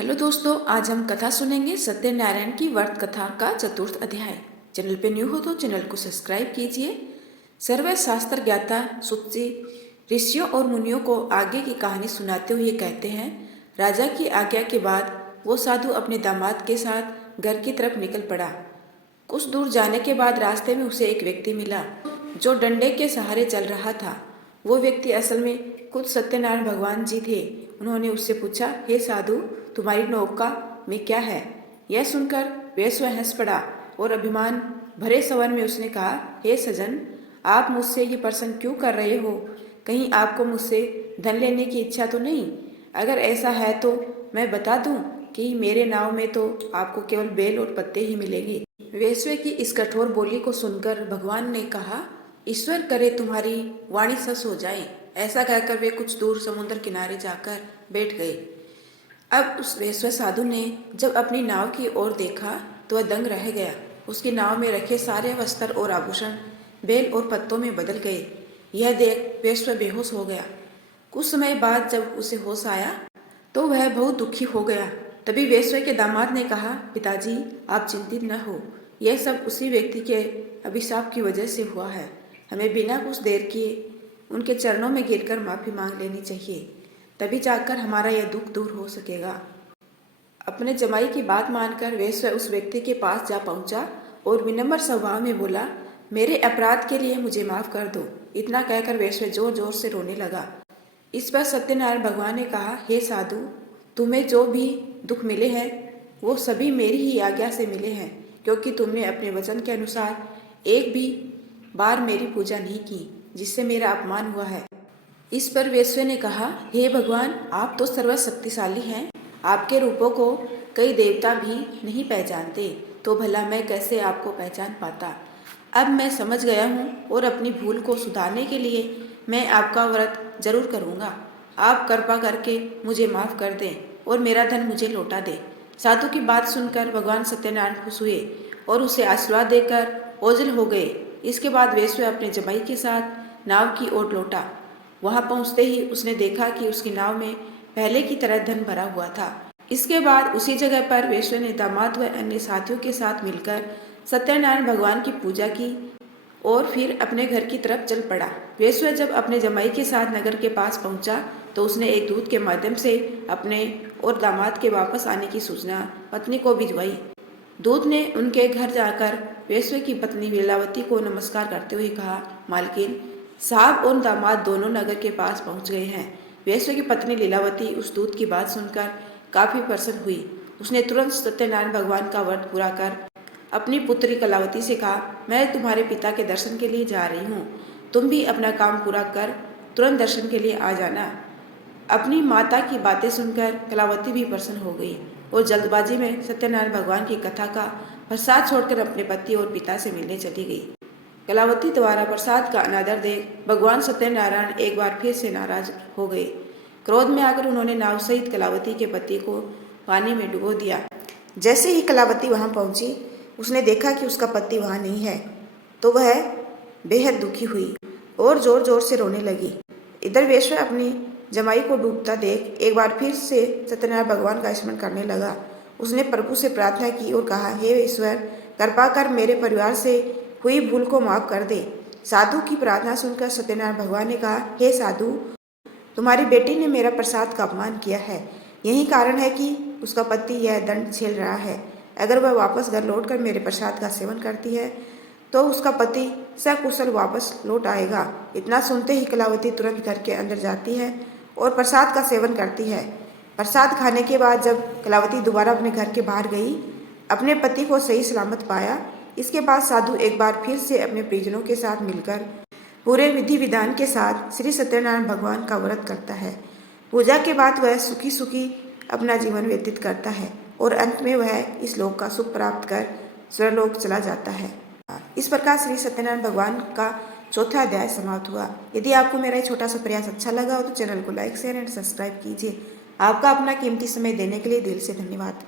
Hello दोस्तों, आज हम कथा सुनेंगे सत्यनारायण की व्रत कथा का चतुर्थ अध्याय। चैनल पे न्यू हो तो चैनल को सब्सक्राइब कीजिए। सर्व शास्त्र ज्ञाता सुत्ति ऋषियों और मुनियों को आगे की कहानी सुनाते हुए कहते हैं, राजा की आज्ञा के बाद वो साधु अपने दामाद के साथ घर की तरफ निकल पड़ा। कुछ दूर जाने के बाद रास्ते में उसे एक व्यक्ति मिला जो डंडे के सहारे चल रहा था। वो व्यक्ति असल में खुद सत्यनारायण भगवान जी थे। उन्होंने उससे पूछा, हे साधु, तुम्हारी नौका में क्या है? यह सुनकर वैश्य हंस पड़ा और अभिमान भरे स्वर में उसने कहा, हे सजन, आप मुझसे ये प्रश्न क्यों कर रहे हो? कहीं आपको मुझसे धन लेने की इच्छा तो नहीं? अगर ऐसा है तो मैं बता दूं कि मेरे नाव में तो आपको केवल बेल और पत्ते ही मिलेंगे। वैश्य की इस कठोर बोली को सुनकर भगवान ने कहा, ईश्वर करे तुम्हारी वाणी सच हो जाए। ऐसा कहकर वे कुछ दूर समुद्र किनारे जाकर बैठ गए। अब उस वैश्य साधु ने जब अपनी नाव की ओर देखा तो वह दंग रह गया। उसकी नाव में रखे सारे वस्त्र और आभूषण बेल और पत्तों में बदल गए। यह देख वैश्य बेहोश हो गया। कुछ समय बाद जब उसे होश आया तो वह बहुत दुखी हो गया। तभी वैश्य के दामाद ने कहा, पिताजी, आप चिंतित न हो, यह सब उसी व्यक्ति के अभिशाप की वजह से हुआ है। हमें बिना कुछ देर किए उनके चरणों में गिरकर माफी मांग लेनी चाहिए, तभी जाकर हमारा यह दुख दूर हो सकेगा। अपने जमाई की बात मानकर वैश्य उस व्यक्ति के पास जा पहुंचा और विनम्र स्वभाव में बोला, मेरे अपराध के लिए मुझे माफ कर दो। इतना कहकर वैश्य जोर जोर से रोने लगा। इस पर सत्यनारायण भगवान ने कहा, हे साधु, तुम्हें जो भी दुख मिले हैं वो सभी मेरी ही आज्ञा से मिले हैं, क्योंकि तुमने अपने वचन के अनुसार एक भी बार मेरी पूजा नहीं की, जिससे मेरा अपमान हुआ है। इस पर वैश्य ने कहा, हे भगवान, आप तो सर्वशक्तिशाली हैं, आपके रूपों को कई देवता भी नहीं पहचानते, तो भला मैं कैसे आपको पहचान पाता। अब मैं समझ गया हूँ और अपनी भूल को सुधारने के लिए मैं आपका व्रत जरूर करूँगा। आप कृपा करके मुझे माफ़ कर दें और मेरा धन मुझे लौटा दें। साधु की बात सुनकर भगवान सत्यनारायण खुश हुए और उसे आशीर्वाद देकर ओझल हो गए। इसके बाद वैश्य अपने जमाई के साथ नाव की ओर लौटा। वहां पहुंचते ही उसने देखा कि उसकी नाव में पहले की तरह धन भरा हुआ था। इसके बाद उसी जगह पर वैश्य ने दामाद व अन्य साथियों के साथ मिलकर सत्यनारायण भगवान की पूजा की और फिर अपने घर की तरफ चल पड़ा। वैश्य जब अपने जमाई के साथ नगर के पास पहुंचा तो उसने एक दूत के माध्यम से अपने और दामाद के वापस आने की सूचना पत्नी को भिजवाई। दूत ने उनके घर जाकर वैश्य की पत्नी लीलावती को नमस्कार करते हुए कहा, मालकिन, साहब और दामाद दोनों नगर के पास पहुंच गए हैं। वैश्य की पत्नी लीलावती उस दूत की बात सुनकर काफी प्रसन्न हुई। उसने तुरंत सत्यनारायण भगवान का व्रत पूरा कर अपनी पुत्री कलावती से कहा, मैं तुम्हारे पिता के दर्शन के लिए जा रही हूँ, तुम भी अपना काम पूरा कर तुरंत दर्शन के लिए आ जाना। अपनी माता की बातें सुनकर कलावती भी प्रसन्न हो गई और जल्दबाजी में सत्यनारायण भगवान की कथा का प्रसाद छोड़कर अपने पति और पिता से मिलने चली गई। कलावती द्वारा प्रसाद का अनादर देख भगवान सत्यनारायण एक बार फिर से नाराज हो गए। क्रोध में आकर उन्होंने नाव सहित कलावती के पति को पानी में डुबो दिया। जैसे ही कलावती वहां पहुंची, उसने देखा कि उसका पति वहां नहीं है, तो वह बेहद दुखी हुई और जोर जोर से रोने लगी। इधर वैश्य अपनी जमाई को डूबता देख एक बार फिर से सत्यनारायण भगवान का स्मरण करने लगा। उसने प्रभु से प्रार्थना की और कहा, हे ईश्वर, कृपा कर मेरे परिवार से हुई भूल को माफ कर दे। साधु की प्रार्थना सुनकर सत्यनारायण भगवान ने कहा, हे साधु, तुम्हारी बेटी ने मेरा प्रसाद का अपमान किया है। यही कारण है कि उसका पति यह दंड झेल रहा है। अगर वह वापस घर लौटकर मेरे प्रसाद का सेवन करती है तो उसका पति सकुशल वापस लौट आएगा। इतना सुनते ही कलावती तुरंत घर के अंदर जाती है और प्रसाद का सेवन करती है। प्रसाद खाने के बाद जब कलावती दोबारा अपने घर के बाहर गई, अपने पति को सही सलामत पाया। इसके बाद साधु एक बार फिर से अपने परिजनों के साथ मिलकर पूरे विधि विधान के साथ श्री सत्यनारायण भगवान का व्रत करता है। पूजा के बाद वह सुखी सुखी अपना जीवन व्यतीत करता है और अंत में वह इस लोक का सुख प्राप्त कर स्वर्लोक चला जाता है। इस प्रकार श्री सत्यनारायण भगवान का चौथा अध्याय समाप्त हुआ। यदि आपको मेरा ये छोटा सा प्रयास अच्छा लगा हो तो चैनल को लाइक, शेयर एंड सब्सक्राइब कीजिए। आपका अपना कीमती समय देने के लिए दिल से धन्यवाद।